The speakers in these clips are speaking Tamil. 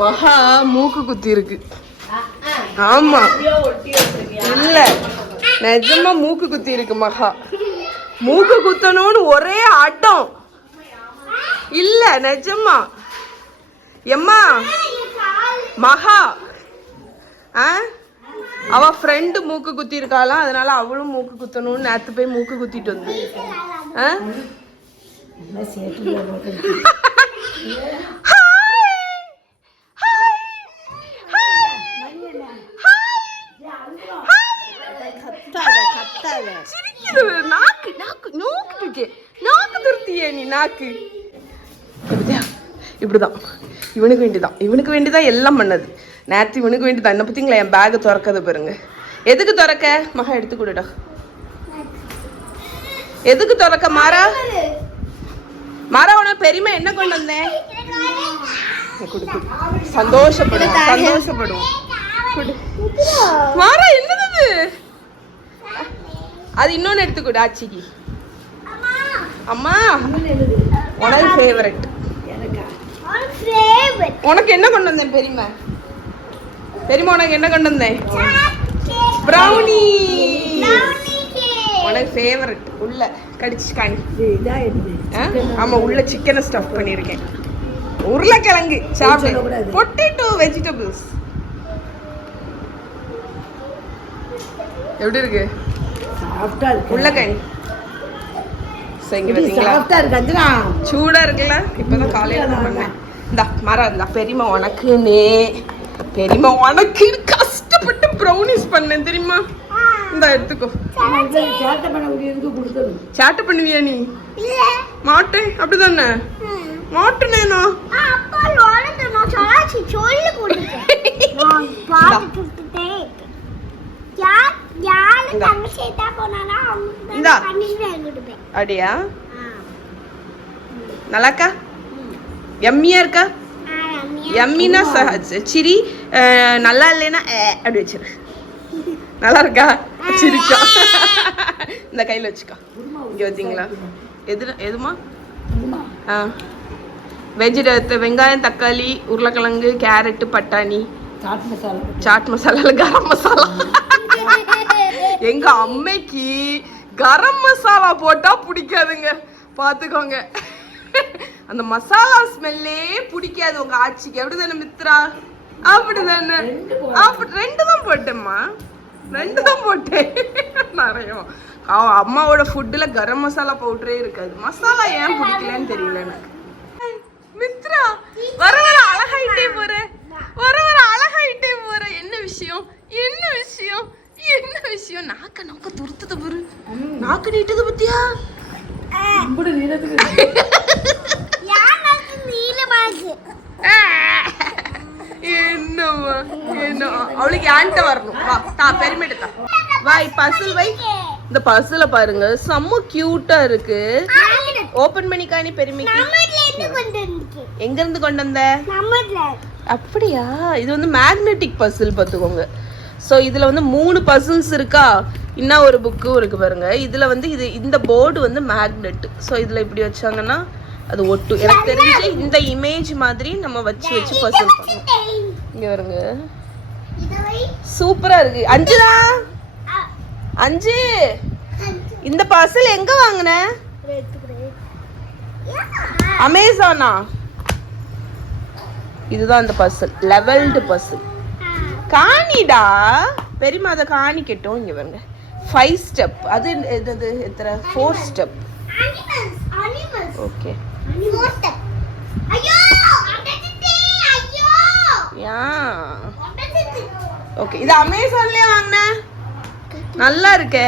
மகா மூக்கு குத்தி இருக்கு. ஆமா இல்ல நிஜமா மூக்கு குத்தி இருக்கு. மகா மூக்கு குத்தணும்னு ஒரே அடம். இல்ல நிஜமா எம்மா மகா அவ ஃப்ரெண்டு மூக்கு குத்தி இருக்காளாம். அதனால அவளும் மூக்கு குத்தணும்னு நேத்து போய் மூக்கு குத்திட்டு வந்து இப்படிதான் இவனுக்கு வேண்டிதான் எல்லாம் பண்ணது. நேத்து இவனுக்கு வேண்டிதான். என்ன பத்திங்களா என் பேக திறக்கது பாருங்க. எதுக்கு திறக்க மகா? எடுத்து கொடுடா. எதுக்கு திறக்க? மாறா உனக்கு பெருமை என்ன கொண்டு வந்தேன்? சந்தோஷப்படுவோம். மாறா என்னது அது? இன்னொன்னு எடுத்துக்கூட ஆச்சிக்கு. அம்மா உனக்கு ஃபேவரட். உனக்கு என்ன கொண்டு வந்தேன் பெரியமா? உனக்கு என்ன கொண்டு வந்தேன்? ப்ரௌனி. உனக்கு ஃபேவரட். உள்ள கடிச்சு காணி. ஆமா உள்ள சிக்கனை ஸ்டஃப் பண்ணிருக்கேன். உருளைக்கிழங்கு சாப்பிடு. பொட்டேட்டோ வெஜிடபிள்ஸ் எப்படி இருக்கு? உருளைக்கிழங்கு சூடா இருக்குல்ல. இப்பதான் காலையில பண்ணேன். இந்த மரம் இருந்தா பெரியமா உனக்கு கஷ்டப்பட்டு ப்ரௌனிஸ் பண்ணேன் தெரியுமா? இந்த எடுத்துக்கோ. சாட்டை பண்ணுவியா நீ? மாட்டேன். அப்படிதானே மாட்டேனேனா? அப்படியா? நல்லாக்கா? எம்மியா இருக்கா? எம்மினா சிரி. நல்லா இல்லைன்னா அப்படி வச்சிரு. நல்லா இருக்கா? சிரிக்கா. இந்த கையில வச்சுக்கா. இங்க வச்சீங்களா? எதுமா? வெங்காயம், தக்காளி, உருளைக்கிழங்கு, கேரட்டு, பட்டாணி, சாட் மசாலா, கரம் மசாலா. எங்க அம்மைக்கு கரம் மசாலா போட்டா பிடிக்காதுங்க, பாத்துக்கோங்க. அந்த மசாலா ஸ்மெல்லே பிடிக்காது உங்க ஆச்சிக்கு. அப்படிதானே மித்ரா? அப்படிதானே? ரெண்டு தான் போட்டேம்மா. நிறைய அம்மாவோட ஃபுட்டுல கரம் மசாலா பவுடரே இருக்காது. மசாலா ஏன் பிடிக்கலன்னு தெரியல எனக்கு. மித்ரா வர அழகாயிட்டே போற. என்ன விஷயம்? நாக்க துருத்துது பாரு. நாக்கு நீட்டுது பத்தியா? என்னம்மா என்ன அவளுக்கு ஏன்ட்ட வரணும். வா பெருமைட்டு தான் வா. பசில் வை. இந்த பசில பாருங்க செம்ம கியூட்டா இருக்கு. ஓபன் பண்ணி காணி பெருமைக்கு. எங்க இருந்து கொண்டு வந்த? அப்படியா? இது வந்து மேக்னெட்டிக் பசில் பாத்துக்கோங்க. ஸோ இதில் வந்து 3 பசில்ஸ் இருக்கா. இன்னும் ஒரு புக்கும் இருக்கு பாருங்க. இதில் வந்து இந்த போர்டு வந்து மேக்னெட். ஸோ இதில் இப்படி வச்சாங்கன்னா அது ஒட்டு. எனக்கு தெரிஞ்சு இந்த இமேஜ் மாதிரி நம்ம வச்சு பசில் பண்ணணும். இங்கே வருங்க சூப்பரா இருக்கு. அஞ்சு இந்த பசில் எங்க வாங்கின? அமேசானா? இதுதான் அந்த பசில். லெவல்டு பசில். காணிடா பெரியமா. அதை காணிக்கட்டும். இங்க வருங்க 5 ஸ்டெப். அது எத்தனை? 4 ஸ்டெப். ஓகே. ஓகே. இது அமேசான்லயே வாங்கினேன். நல்லா இருக்கே.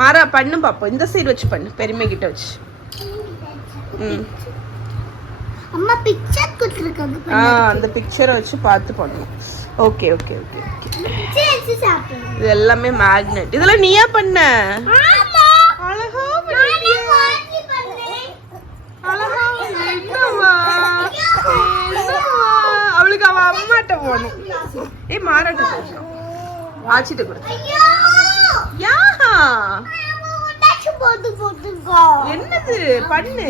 மாறா பண்ணு பாப்போம். இந்த சைடு வச்சு பண்ணு. பெருமை கிட்ட வச்சு. அம்மா பிக்சர் கொடுத்திருக்காங்க. அந்த பிக்சரை வச்சு பார்த்து பண்ணணும். ஓகே. இது எல்லாமே மேக்னெட். இதெல்லாம் நீயா பண்ண? ஆமா. அழகா பண்ணிருக்கியே. அழகா. என்னம்மா அவளுக்கு அவ அம்மாட்ட போகணும். மாறாட்ட போகணும். ஆச்சிட்ட கொடு. யா என்னது? பண்ணு.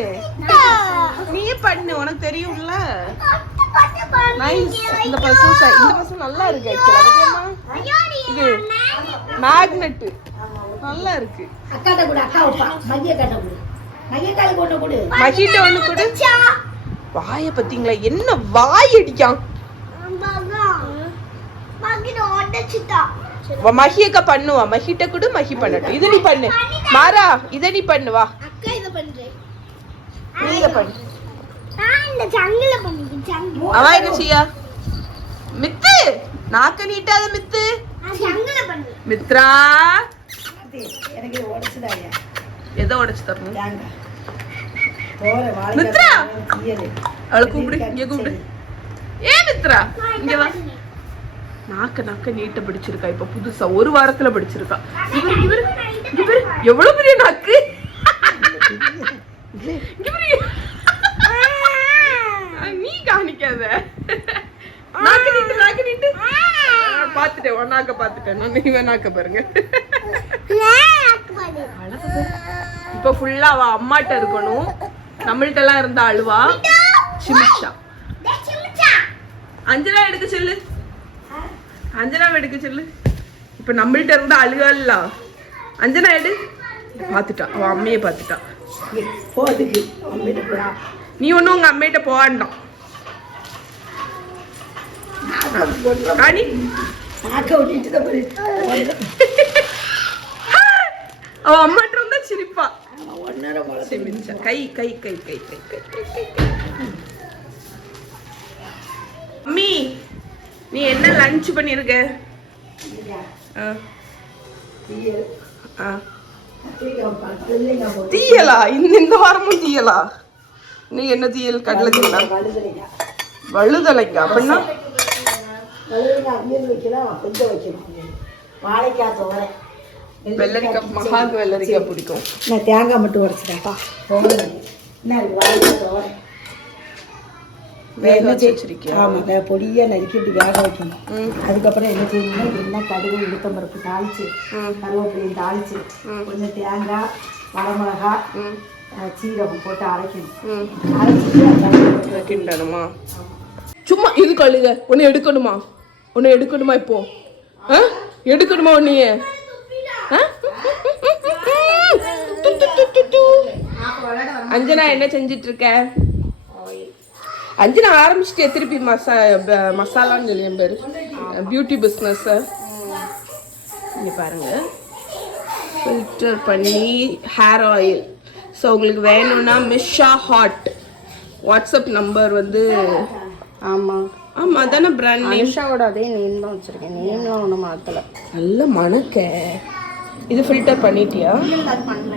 நீயே பண்ணு. உனக்கு தெரியும்ல. நைஸ். இந்த பசு நல்லா இருக்கு ஆக்சுவலா. இது மேக்னெட் நல்லா இருக்கு. அக்காட்ட கூட அக்கா வைப்பா. மகிய காட்ட கூட. மகிய கால கொண்டு கொடு. மகிட்ட ஒண்ணு கொடு. வாய பத்தீங்களா என்ன வாய் அடிக்கான். மகியக்கா பண்ணுவா. மகிட்ட கூட மகி பண்ணட்டும். இது நீ பண்ணு மாறா. இத நீ பண்ணு வா. அக்கா இத பண்றேன். நீ இத பண்ணு. நான் இந்த ஜங்கில பண்ணிட்டேன். ஜங்கில. அவ என்ன செய்யா? மித்து நாக்க நீட்டாத மித்து. ஜங்கில பண்ணு. மித்ரா எனக்கு உடைச்சுதாயா. எதை உடைச்சு தரணும்? தாங்க. போற வாளை. மித்ரா கீயலே. அவளை கூப்பிடு. இங்க கூப்பிடு. ஏ மித்ரா இங்க வா. நாக்க நீட்ட பிடிச்சிருக்கா. இப்ப புதுசா ஒரு வாரத்துல பிடிச்சிருக்கா. இவரு எவ்வளவு பெரிய நாக்கு. நீ காணிக்காத. நாக்கு நீட்டு பாத்துட்டேன். உன் நாக்க பாத்துட்டேன். நான் இவன் நாக்க பாருங்க. இப்ப ஃபுல்லா அவ அம்மாட்ட இருக்கணும். நம்மள்ட்ட எல்லாம் இருந்தா அழுவா. சிமிச்சா அஞ்சனா எடுக்க சொல்லு. அஞ்சனாவை எடுக்க சொல்லு. இப்ப நம்மள்ட்ட இருந்தா அழுகல்ல. அஞ்சனா எடு. பாத்துட்டா. அவ அம்மைய பாத்துட்டா. போதுக்கு அம்மிட்ட போடா. நீ ஒண்ணும் உங்க அம்மையிட்ட போவாண்டாம். காணி நாக்க விட்டுட்டு தான் போய். அவ அம்மாட்ட இருந்தா சிரிப்பா. ஒன்னரை முளை சிமிச்சா. கை கை கை கை கை கை கை கை. அம்மி நீ என்ன லஞ்ச் பண்ணிருக்க? தீயலா? இந்த வாரமும் தீயலா? நீ என்ன தீயல்? கடலை தீயலா? வழுதலைங்க அப்படின்னா வாழைக்காய் தோரை. வெள்ளரிக்காய். மகாக்கு வெள்ளரிக்காய் பிடிக்கும். நான் தேங்காய் மட்டும் உடைச்சிட்டேன்ப்பா. என்ன வாழைக்காய் தோரை வேக வச்சு வச்சிருக்கியா? ஆமாம், பொடியாக நறுக்கி இப்படி வேக வைக்கணும். அதுக்கப்புறம் என்ன செய்யணும்னா எண்ணெய், கடுகு, உளுத்தம்பருப்பு தாளிச்சு, கருவேப்பிலையும் தாளிச்சு, கொஞ்சம் தேங்காய், வரமிளகா, சீரகம் போட்டு அரைக்கணும். அரைச்சிட்டு கிண்டணுமா? சும்மா இது கழுக. ஒன்னு எடுக்கணுமா? ஒன்னு எடுக்கணுமா? இப்போ எடுக்கணுமா? ஒன்னைய அஞ்சனா என்ன செஞ்சிட்டு இருக்க? அஞ்சனா ஆரம்பிச்சுட்டு திருப்பி மசாலான்னு சொல்லி என் பேரு பியூட்டி பிஸ்னஸ். இங்கே பாருங்க, ஃபில்டர் பண்ணி ஹேர் ஆயில். ஸோ உங்களுக்கு வேணும்னா மிஷா ஹாட் வாட்ஸ்அப் நம்பர் வந்து. ஆமாம் ஆமாம் அதானே பிராண்ட் நேம். நிஷாவோட அதே நேம் தான் வச்சுருக்கேன். நேம்லாம் ஒன்றும் மாற்றலை. நல்ல மணக்க. இது ஃபில்டர் பண்ணிட்டியா? அது பண்ணல.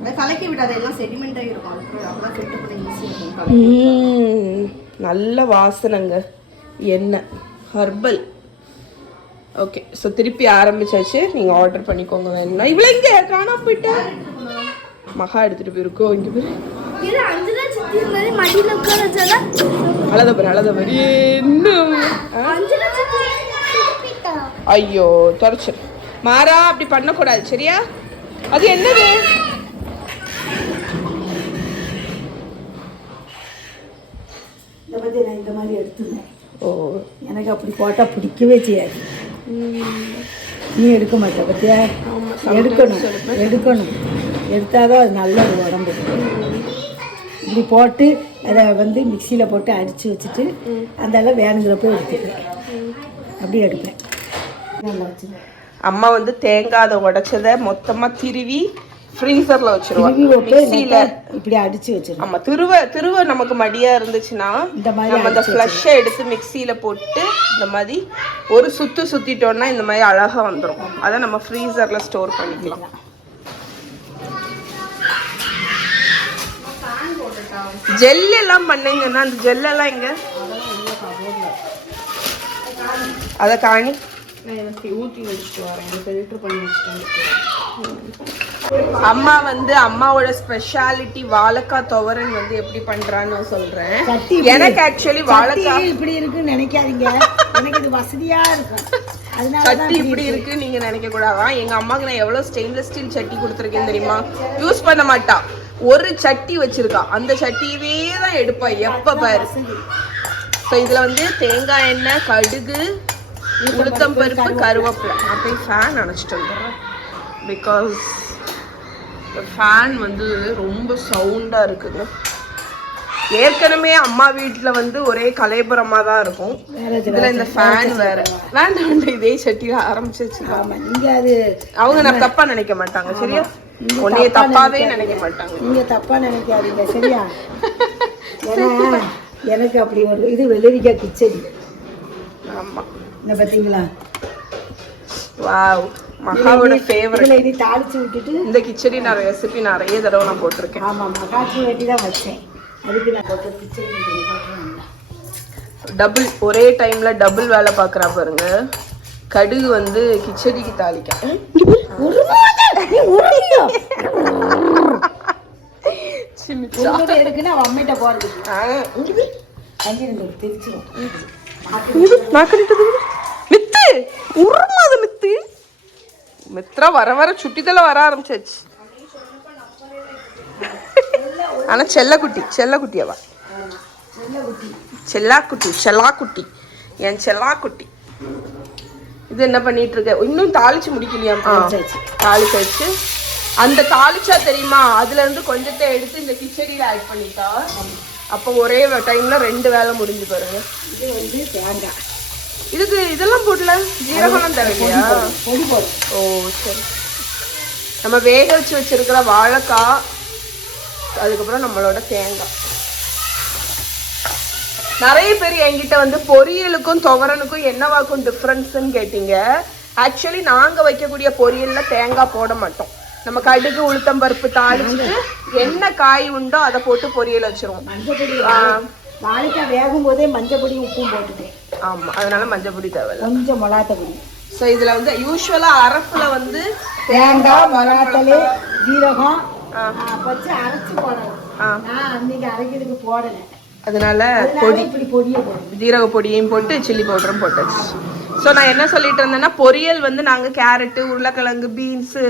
அது கலக்கி விடாது. எல்லாம் செடிமெண்ட்டாக இருக்கும். அதெல்லாம் ஃபில்டர் பண்ணி ஈஸியாக இருக்கும். நல்ல வாசனைங்க. எண்ணெய் ஹர்பல். ஓகே, ஸோ திருப்பி ஆரம்பிச்சாச்சு. நீங்கள் ஆர்டர் பண்ணிக்கோங்க வேணும்னா. இவ்வளோ இங்கே காணாம போயிட்டா. மகா எடுத்துகிட்டு போயிருக்கோம். இங்கே போய் அழதபர் இன்னும். ஐயோ தொடச்சிரு மாறா. அப்படி பண்ணக்கூடாது சரியா? அது என்னது? இந்த மாதிரி எடுத்துனேன். ஓ, எனக்கு அப்படி போட்டால் பிடிக்கவே செய்யாது. நீ எடுக்க மாட்டே பத்தியா? எடுக்கணும். எடுத்தாதான் அது நல்ல ஒரு உடம்பு. இப்படி போட்டு அதை வந்து மிக்சியில் போட்டு அடித்து வச்சுட்டு அதெல்லாம் வேணுங்கிறப்ப எடுத்துப்பேன். அப்படி எடுப்பேன். நல்லா வச்சுருவேன். அம்மா வந்து தேங்காய் உடைச்சதை மொத்தமாக திருவி ஃப்ரீசர்ல வச்சிருவாங்க. மிக்ஸில இப்படி அடிச்சு வச்சிருவோம். ஆமா, திருவ நமக்கு மடியா இருந்துச்சுன்னா நம்ம அந்த ஃப்ளஷ் எடுத்து மிக்ஸில போட்டு இந்த மாதிரி ஒரு சுத்திட்டோம்னா இந்த மாதிரி அழகா வந்துடும். அதை நம்ம ஃப்ரீசர்ல ஸ்டோர் பண்ணிக்கலாம். ஜெல் எல்லாம் பண்ணீங்கன்னா அந்த ஜெல் எல்லாம் எங்க? அதை காணி ஊற்றி வச்சுட்டு வரேன். ஃபில்டர் பண்ணி வச்சுட்டு அம்மா வந்து அம்மாவோட ஸ்பெஷாலிட்டி வாழைக்காய் துவரன் வந்து எப்படி பண்றான்னு சொல்றேன். எனக்கு ஆக்சுவலி வாழைக்காய் இப்படி இருக்குன்னு நினைக்காதீங்க. எனக்கு இது வசதியா இருக்கும். சட்டி இப்படி இருக்கு நீங்க நினைக்க கூடாதான். எங்க அம்மாக்கு நான் எவ்வளவு ஸ்டெயின்லெஸ் ஸ்டீல் சட்டி கொடுத்துருக்கேன் தெரியுமா? யூஸ் பண்ண மாட்டா. ஒரு சட்டி வச்சிருக்கா. அந்த சட்டியவே தான் எடுப்பா எப்ப பாரு. ஸோ இதில் வந்து தேங்காய் எண்ணெய், கடுகு, உளுத்தம் பருப்பு, கருவேப்பிலை. நான் போய் ஃபேன் அணைச்சிட்டு வந்துடுறேன். பிகாஸ் ஃபேன் வந்து ரொம்ப சவுண்டாக இருக்குங்க. ஏற்கனவே அம்மா வீட்டில் வந்து ஒரே கலைபுரமாக தான் இருக்கும். இதில் இந்த ஃபேன் வேற வேண்டாம். இதே சட்டியில் ஆரம்பிச்சிச்சு. நீங்க அது அவங்க நான் தப்பா நினைக்க மாட்டாங்க. சரியா? உன்னைய தப்பாவே நினைக்க மாட்டாங்க. நீங்க தப்பா நினைக்காதீங்க. சரியா? ஏன்னா எனக்கு அப்படி ஒரு இது வெள்ளரிக்காய் கிச்சடி. ஆமா, இந்த பாத்தீங்களா? வாவ், மகாவோட ஃபேவரட். இதை தாளிச்சு விட்டுட்டு இந்த கிச்சடி நான் ரெசிபி நிறைய தடவை நான் போட்டிருக்கேன். ஆமா, மகாச்சி வெட்டி தான் வச்சேன். அதுக்கு நான் போட்ட கிச்சடி டபுள், ஒரே டைம்ல டபுள் வேலை பார்க்குறா பாருங்க. கடுகு வந்து கிச்சடிக்கு தாளிக்க இருக்குன்னா அம்மிட்ட போறது தெரிச்சிடும். மித்து உருமாது மித்து. மித்ரா வர வர சுட்டிதல வர ஆரம்பிச்சாச்சு. ஆனா செல்லக்குட்டி அவ செல்லாக்குட்டி என் செல்லாக்குட்டி. இது என்ன பண்ணிட்டு இருக்க? இன்னும் தாளிச்சு முடிக்கலையா? தாளிச்சாச்சு. அந்த தாளிச்சா தெரியுமா, அதுல இருந்து கொஞ்சத்தை எடுத்து இந்த கிச்சடியில ஆட் பண்ணிட்டா அப்போ ஒரே டைம்ல 2 வேலை முடிஞ்சு பாருங்க. இது வந்து தேங்காய். இதுக்கு இதெல்லாம் போடல, ஜீரகம் தேவையா? ஓ சரி. நம்ம வேக வச்சு வச்சிருக்கிற வாழைக்காய், அதுக்கப்புறம் நம்மளோட தேங்காய். நிறைய பேர் என்கிட்ட வந்து பொரியலுக்கும் துவரனுக்கும் என்னவாக்கும் டிஃப்ரென்ஸ்ன்னு கேட்டீங்க. ஆக்சுவலி நாங்கள் வைக்கக்கூடிய பொரியலில் தேங்காய் போட மாட்டோம். நம்ம கடுகு, உளுத்தம் பருப்பு தாளிச்சுட்டு என்ன காய் உண்டோ அதை போட்டு பொரியல் வச்சிருவோம். மஞ்சப்பொடி வாழைக்காய் வேகும் போதே மஞ்சப்பொடி உப்பும் போட்டுட்டேன். ஆமாம், அதனால மஞ்சப்பொடி தேவையில்ல, கொஞ்சம் மிளகாத்தப்பொடி. ஸோ இதில் வந்து யூஸ்வலாக அரப்பில் வந்து தேங்காய், மிளகாத்தல், ஜீரகம் வச்சு அரைச்சி போடணும். நான் அன்னைக்கு அரைக்கிறதுக்கு போடலை. அதனால ஜீரக பொடியையும் போட்டு சில்லி பவுடரும் போட்டாச்சு. ஸோ நான் என்ன சொல்லிட்டு இருந்தேன்னா, பொரியல் வந்து நாங்கள் கேரட்டு, உருளைக்கிழங்கு, பீன்ஸு,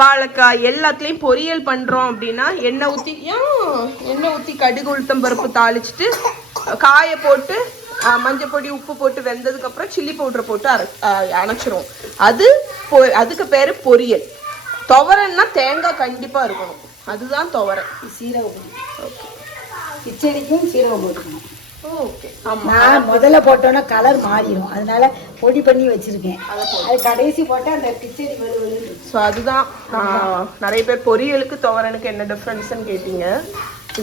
வாழைக்காய் எல்லாத்துலேயும் பொரியல் பண்ணுறோம் அப்படின்னா எண்ணெய் ஊற்றி கடுகு, உளுத்தம் பருப்பு தாளிச்சிட்டு காயை போட்டு மஞ்சள் பொடி, உப்பு போட்டு வெந்ததுக்கப்புறம் சில்லி பவுடர் போட்டு அணைச்சிரும். அதுக்கு பேர் பொரியல். துவரன்னா தேங்காய் கண்டிப்பாக இருக்கணும், அதுதான் துவரன். சீரக பொடி. ஓகே, கிச்சடிக்கும் சீரகம் போட்டுக்கணும். ஓகே. நான் முதல்ல போட்டோன்னா கலர் மாறிடும், அதனால பொடி பண்ணி வச்சிருக்கேன். அது கடைசி போட்டால் அந்த கிச்சடி வெளுவெளு. ஸோ அதுதான் நிறைய பேர் பொரியலுக்கு துவரனுக்கு என்ன டிஃப்ரென்ஸ்ன்னு கேட்டீங்க.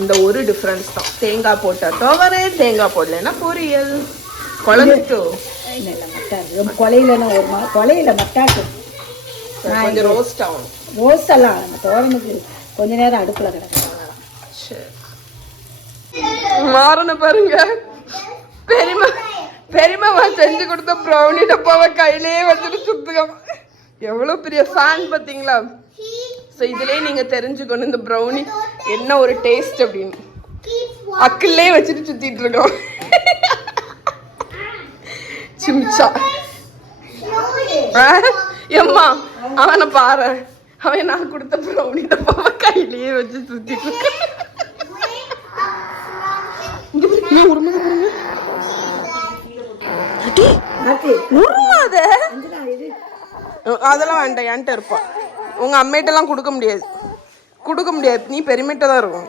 இந்த ஒரு டிஃப்ரென்ஸ் தான். தேங்காய் போட்டால் துவரன், தேங்காய் போடலைன்னா பொரியல். குழம்புக்கு இல்லை இல்லை மட்டாது, ரொம்ப கொலையிலன்னா ஒரு கொலையில் மட்டாட்டு கொஞ்சம் ரோஸ்ட் ஆகும். ரோஸ்ட் எல்லாம் நம்ம துவரனுக்கு கொஞ்ச நேரம் அடுப்பில் கிடக்கும். சரி, மாறன பாருங்க. பெரியம்மா செஞ்சு கொடுத்த ப்ரௌனி டப்பாவை கையிலே வச்சுட்டு சுத்துக்காம எவ்வளவு பெரிய ஃபேன் பாத்தீங்களா? ஸோ இதுலயே நீங்க தெரிஞ்சுக்கணும் இந்த ப்ரௌனி என்ன ஒரு டேஸ்ட் அப்படின்னு. அக்கிலே வச்சுட்டு சுத்திட்டு இருக்கோம். சிமிச்சா எம்மா அவனை பாரு, அவன் நான் கொடுத்த ப்ரௌனி டப்பாவை கையிலேயே வச்சு சுத்திட்டு இருக்கான். அதெல்லாம் வேண்டாம், என்கிட்ட இருப்பான். உங்க அம்மையிட்டெல்லாம் கொடுக்க முடியாது. நீ பெருமைட்ட தான் இருக்கும்.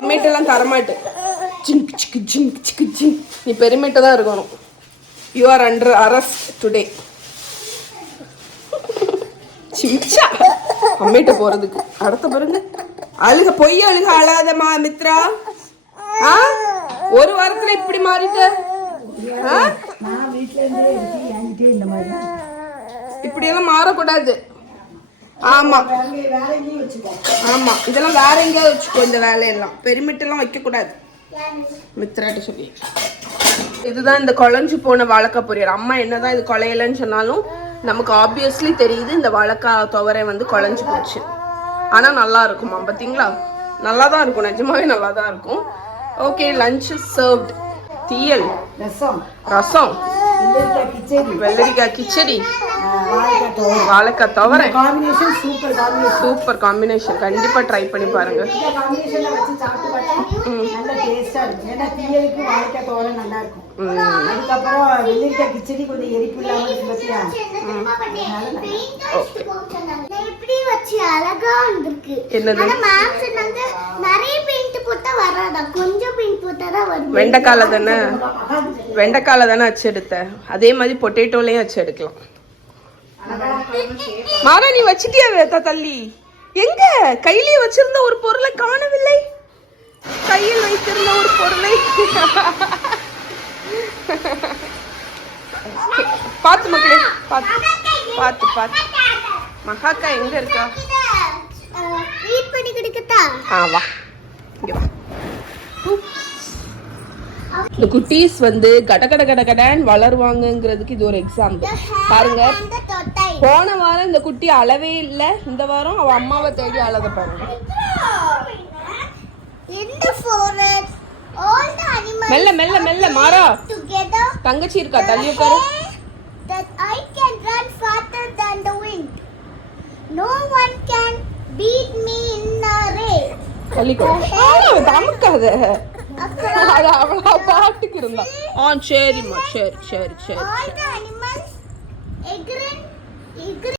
அம்மையிட்டெல்லாம் தரமாட்டேன். நீ பெருமைட்ட தான் இருக்கணும். You are under arrest today. சிமிச்சா அம்மையிட்ட போறதுக்கு அடுத்த பாருங்க. பொய் அழுக அழாதமா மித்ரா. ஒரு வாரத்துல இப்படி மாறிட்ட. இப்படி எல்லாம் மாறக்கூடாது. ஆமா இதெல்லாம் வேற எங்கேயாவது வச்சுக்கோ. இந்த வேலையெல்லாம் பெருமிட்டெல்லாம் வைக்க கூடாது மித்ராட்ட சொல்லி. இதுதான் இந்த குழஞ்சு போன வாழைக்காய் பொரியல். அம்மா என்னதான் இது குழையலன்னு சொன்னாலும் நமக்கு ஆப்வியஸ்லி தெரியுது இந்த வாழைக்காய் துவரை வந்து குழஞ்சு போச்சு. ஆனா நல்லா இருக்குமா பார்த்தீங்களா? நல்லா தான் இருக்கும், நிஜமாவே நல்லா தான் இருக்கும். Okay, lunch served. தீயல், ரசம், வெள்ளரிக்காய் கிச்சடி, வாழைக்காய் துவரை. வாழைக்காய் துவரை combination super combination. Super combination, கண்டிப்பா ட்ரை பண்ணி பாருங்க. இந்த காம்பினேஷன்ல வச்சு சாப்பிட்டு பார்த்தா நல்ல டேஸ்டா இருக்கும். ஏன்னா தீயலுக்கு வாழைக்காய் துவரை நல்லா இருக்கும். அதுக்கப்புறம் வெள்ளரிக்காய் கிச்சடி கொஞ்சம் எரிப்பு இல்லாம இருக்கு பத்தியா. எப்படி வச்சு அழகா வந்திருக்கு. என்னது? ஆனா மேம் சொன்னாங்க நிறைய பெயிண்ட் போட்டா வராதா, கொஞ்சம் பெயிண்ட் போட்டா தான் வரும். வெண்டைக்கால தானே, வெண்டைக்கால தானே அச்சு எடுத்த, அதே மாதிரி பொட்டேட்டோலயும் அச்சு எடுக்கலாம். மாறா நீ வச்சிட்டியா வேதா தள்ளி? எங்க கையிலேயே வச்சிருந்த ஒரு பொருளை காணவில்லை. கையில் வைத்திருந்த ஒரு பொருளை பாத்து மக்களே, பாத்து பாத்து பாத்து. மகாக்கா எங்க இருக்கா? ரீட் பண்ணி கொடுக்கட்டா? வா இங்க வா. இந்த குட்டீஸ் வந்து கட கடன்னு வளருவாங்கங்கிறதுக்கு இது ஒரு எக்ஸாம்பிள். பாருங்க, அந்த தொட்டை போன வாரம் இந்த குட்டி அளவே இல்ல, இந்த வாரம் அவ அம்மாவை தேடி அழக பாருங்க. in the forest all the animals மெல்ல மெல்ல மெல்ல மாறா, together தங்கச்சி இருக்கா, தள்ளி உட்காரு. that I can run faster than the wind. No one can beat me in a race. தள்ளிக்கோ, தமக்காத, அது அவளா பாட்டுக்கு இருந்தா. சரிம்மா, சரி சரி சரி. All the animals agree